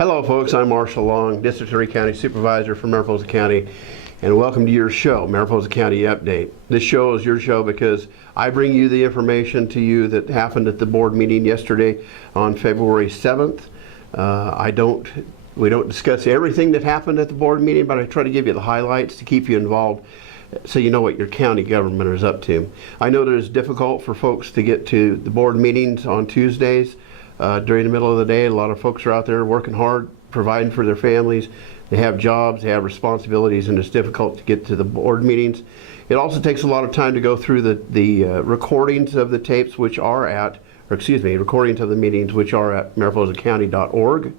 Hello folks, I'm Marshall Long, District 3 County Supervisor for Mariposa County, and welcome to your show, Mariposa County Update. This show is your show because I bring you the information to you that happened at the board meeting yesterday on February 7th. We don't discuss everything that happened at the board meeting, but I try to give you the highlights to keep you involved so you know what your county government is up to. I know that it's difficult for folks to get to the board meetings on Tuesdays. During the middle of the day, a lot of folks are out there working hard, providing for their families. They have jobs, they have responsibilities, and it's difficult to get to the board meetings. It also takes a lot of time to go through the recordings of the tapes, which are at, recordings of the meetings, which are at mariposacounty.org.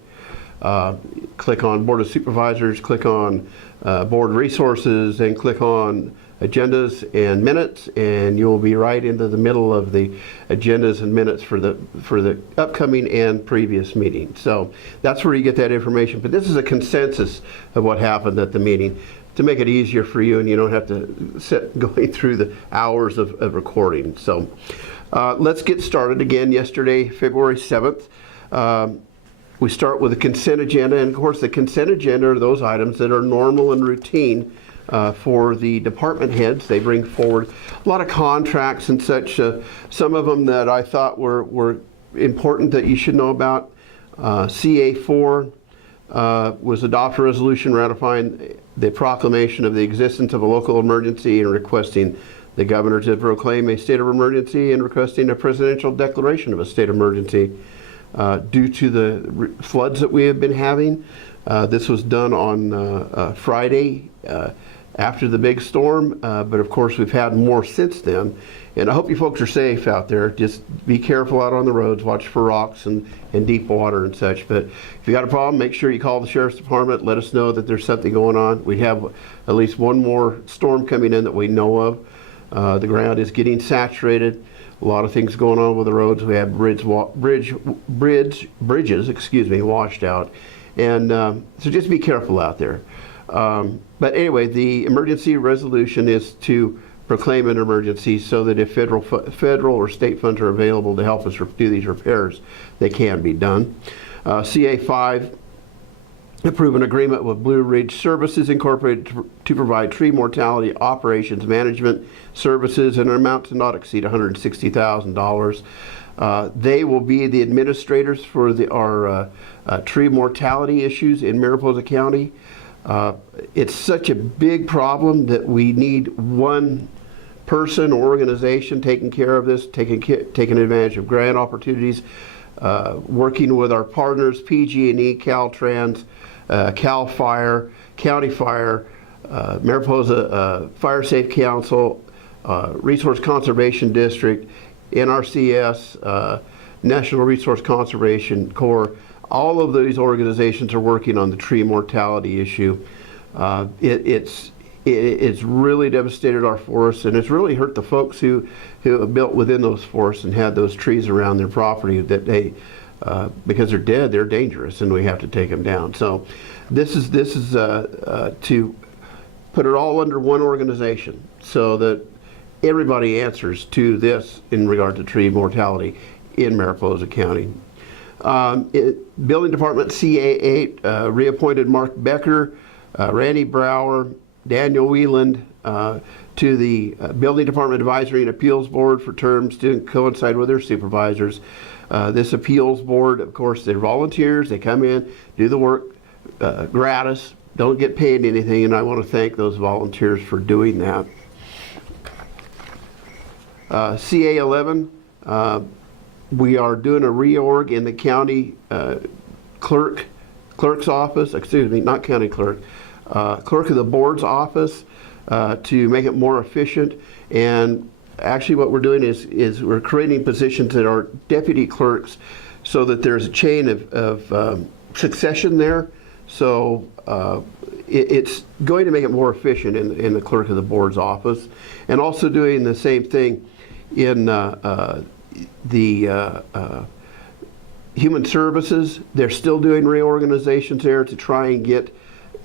Click on Board of Supervisors, click on Board Resources, and click on Agendas and Minutes, and you'll be right into the middle of the agendas and minutes for the upcoming and previous meetings. So that's where you get that information. But this is a consensus of what happened at the meeting to make it easier for you, and you don't have to sit going through the hours of recording. So let's get started again. Yesterday, February 7th, we start with the consent agenda, and of course the consent agenda are those items that are normal and routine for the department heads. They bring forward a lot of contracts and such. Some of them that I thought were important that you should know about. CA4 was adopt a resolution ratifying the proclamation of the existence of a local emergency and requesting the governor to proclaim a state of emergency and requesting a presidential declaration of a state of emergency due to the floods that we have been having. This was done on Friday after the big storm, but of course we've had more since then. And I hope you folks are safe out there. Just be careful out on the roads, watch for rocks and deep water and such. But if you got a problem, make sure you call the Sheriff's Department. Let us know that there's something going on. We have at least one more storm coming in that we know of. The ground is getting saturated. A lot of things going on with the roads. We have bridges, washed out. And so just be careful out there. But anyway, the emergency resolution is to proclaim an emergency so that if federal or state funds are available to help us do these repairs, they can be done. CA5, approve an agreement with Blue Ridge Services Incorporated to provide tree mortality operations management services in an amount to not exceed $160,000. They will be the administrators for our tree mortality issues in Mariposa County. It's such a big problem that we need one person or organization taking care of this, taking advantage of grant opportunities, working with our partners, PG&E, Caltrans, CAL FIRE, County Fire, Mariposa Fire Safe Council, Resource Conservation District, NRCS, National Resource Conservation Corps. All of these organizations are working on the tree mortality issue. It's really devastated our forests, and it's really hurt the folks who have built within those forests and had those trees around their property that they, because they're dead, they're dangerous, and we have to take them down. So this is to put it all under one organization so that everybody answers to this in regard to tree mortality in Mariposa County. Building Department CA8 reappointed Mark Becker, Randy Brower, Daniel Wieland to the Building Department Advisory and Appeals Board for terms to coincide with their supervisors. This appeals board, of course, they're volunteers. They come in, do the work gratis, don't get paid anything, and I want to thank those volunteers for doing that. CA11, we are doing a reorg in the county clerk's office, not county clerk, clerk of the board's office to make it more efficient. And actually what we're doing is we're creating positions that are deputy clerks so that there's a chain of succession there. So it's going to make it more efficient in the clerk of the board's office, and also doing the same thing in the human services. They're still doing reorganizations there to try and get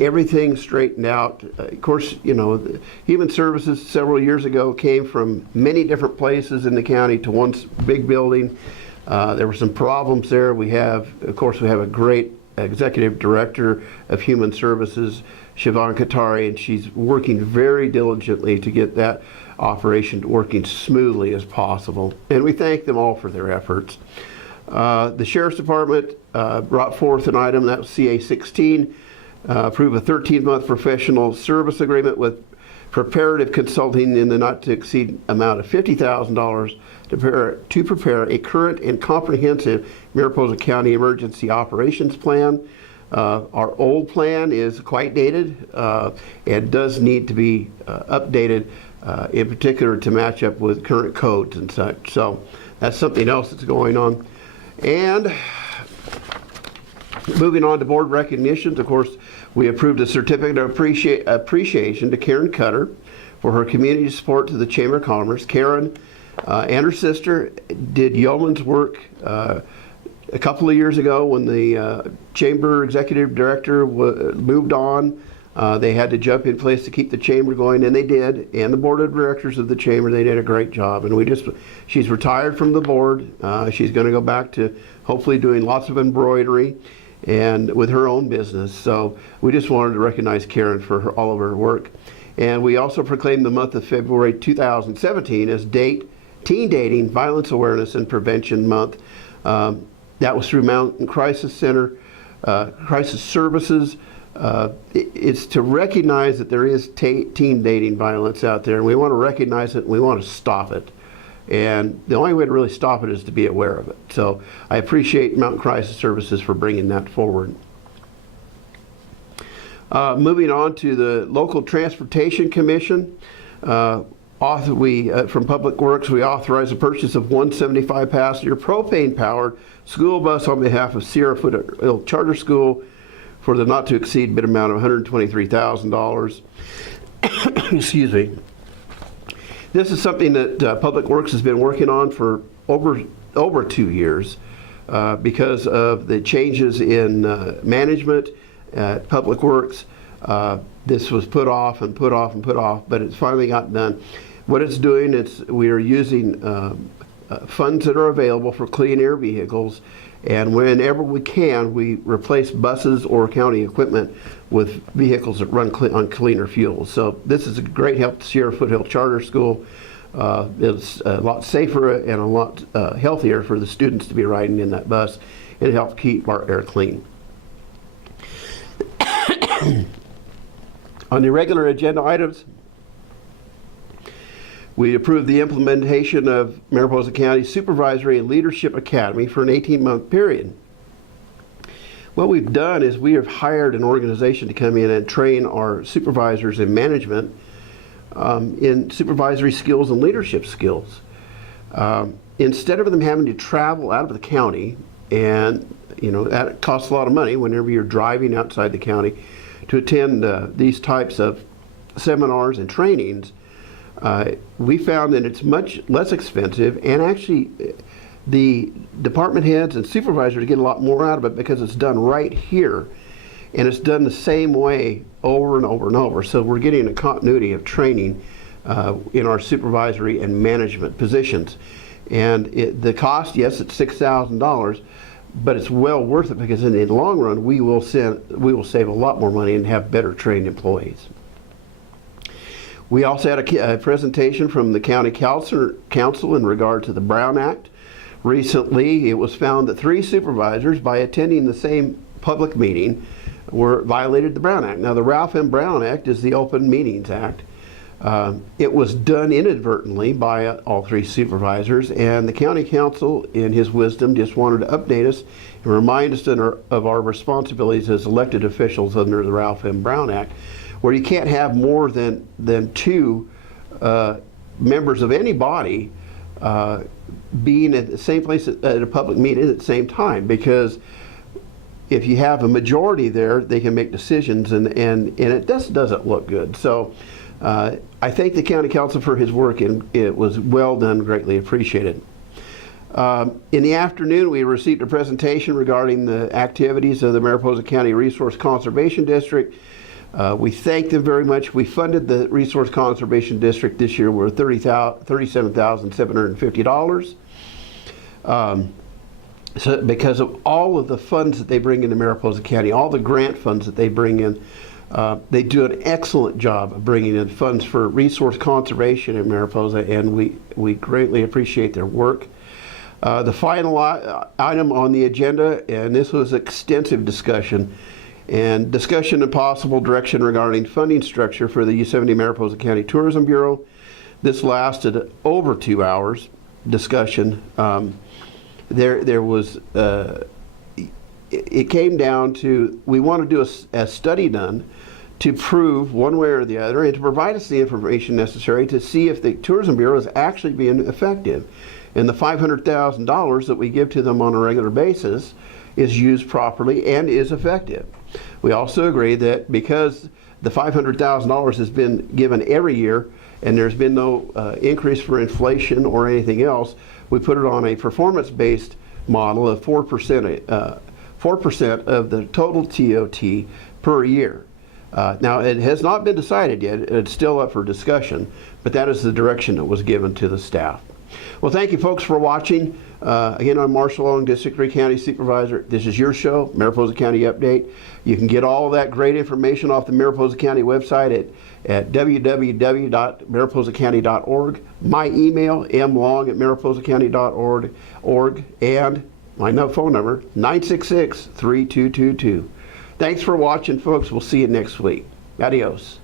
everything straightened out. Of course, you know, human services several years ago came from many different places in the county to one big building. There were some problems there. Of course, we have a great Executive Director of Human Services, Siobhan Katari, and she's working very diligently to get that operation working smoothly as possible. And we thank them all for their efforts. The Sheriff's Department brought forth an item, that was CA-16, approve a 13-month professional service agreement with Preparative Consulting in the not-to-exceed amount of $50,000 to prepare a current and comprehensive Mariposa County Emergency Operations Plan. Our old plan is quite dated and does need to be updated, in particular to match up with current codes and such. So that's something else that's going on. And moving on to board recognitions, of course, we approved a certificate of appreciation to Karen Cutter for her community support to the Chamber of Commerce. Karen and her sister did yeoman's work a couple of years ago when the Chamber Executive Director moved on. They had to jump in place to keep the Chamber going, and they did. And the Board of Directors of the Chamber, they did a great job. And she's retired from the board. She's going to go back to hopefully doing lots of embroidery and with her own business. So we just wanted to recognize Karen for all of her work. And we also proclaimed the month of February 2017 as Teen Dating, Violence Awareness and Prevention Month. That was through Mountain Crisis Center, Crisis Services. It's to recognize that there is teen dating violence out there, and we want to recognize it and we want to stop it. And the only way to really stop it is to be aware of it. So I appreciate Mountain Crisis Services for bringing that forward. Moving on to the Local Transportation Commission. From Public Works, we authorized the purchase of 175-passenger propane-powered school bus on behalf of Sierra Foothill Charter School for the not-to-exceed bid amount of $123,000. Excuse me. This is something that Public Works has been working on for over 2 years because of the changes in management at Public Works. This was put off and put off and put off, but it's finally got done. What it's doing is we are using funds that are available for clean air vehicles, and whenever we can, we replace buses or county equipment with vehicles that run on cleaner fuels. So this is a great help to Sierra Foothill Charter School. It's a lot safer and a lot healthier for the students to be riding in that bus, and it helps keep our air clean. On the regular agenda items, we approved the implementation of Mariposa County Supervisory and Leadership Academy for an 18-month period. What we've done is we have hired an organization to come in and train our supervisors in management in supervisory skills and leadership skills. Instead of them having to travel out of the county, and that costs a lot of money whenever you're driving outside the county to attend these types of seminars and trainings, we found that it's much less expensive, and actually the department heads and supervisors get a lot more out of it because it's done right here, and it's done the same way over and over and over. So we're getting a continuity of training in our supervisory and management positions. And the cost, yes, it's $6,000, but it's well worth it because in the long run we will save a lot more money and have better trained employees. We also had a presentation from the County Council in regard to the Brown Act. Recently, it was found that 3 supervisors, by attending the same public meeting, violated the Brown Act. Now, the Ralph M. Brown Act is the Open Meetings Act. It was done inadvertently by all 3 supervisors, and the County Council, in his wisdom, just wanted to update us and remind us of our responsibilities as elected officials under the Ralph M. Brown Act, where you can't have more than 2 members of any body being at the same place at a public meeting at the same time, because if you have a majority there, they can make decisions, and it just doesn't look good. So I thank the County Council for his work, and it was well done, greatly appreciated. In the afternoon, we received a presentation regarding the activities of the Mariposa County Resource Conservation District. We thank them very much. We funded the Resource Conservation District this year with $37,750. So because of all of the funds that they bring into Mariposa County, all the grant funds that they bring in, they do an excellent job of bringing in funds for resource conservation in Mariposa, and we greatly appreciate their work. The final item on the agenda, and this was extensive discussion and possible direction regarding funding structure for the Yosemite Mariposa County Tourism Bureau. This lasted over 2 hours discussion. There was, it came down to, we want to do a study done to prove one way or the other and to provide us the information necessary to see if the Tourism Bureau is actually being effective. And the $500,000 that we give to them on a regular basis is used properly and is effective. We also agree that because the $500,000 has been given every year and there's been no increase for inflation or anything else, we put it on a performance-based model of 4% of the total TOT per year. Now, it has not been decided yet. It's still up for discussion, but that is the direction that was given to the staff. Well, thank you, folks, for watching. Again, I'm Marshall Long, District 3 County Supervisor. This is your show, Mariposa County Update. You can get all of that great information off the Mariposa County website at www.mariposacounty.org. My email, mlong@mariposacounty.org, and my phone number, 966-3222. Thanks for watching, folks. We'll see you next week. Adios.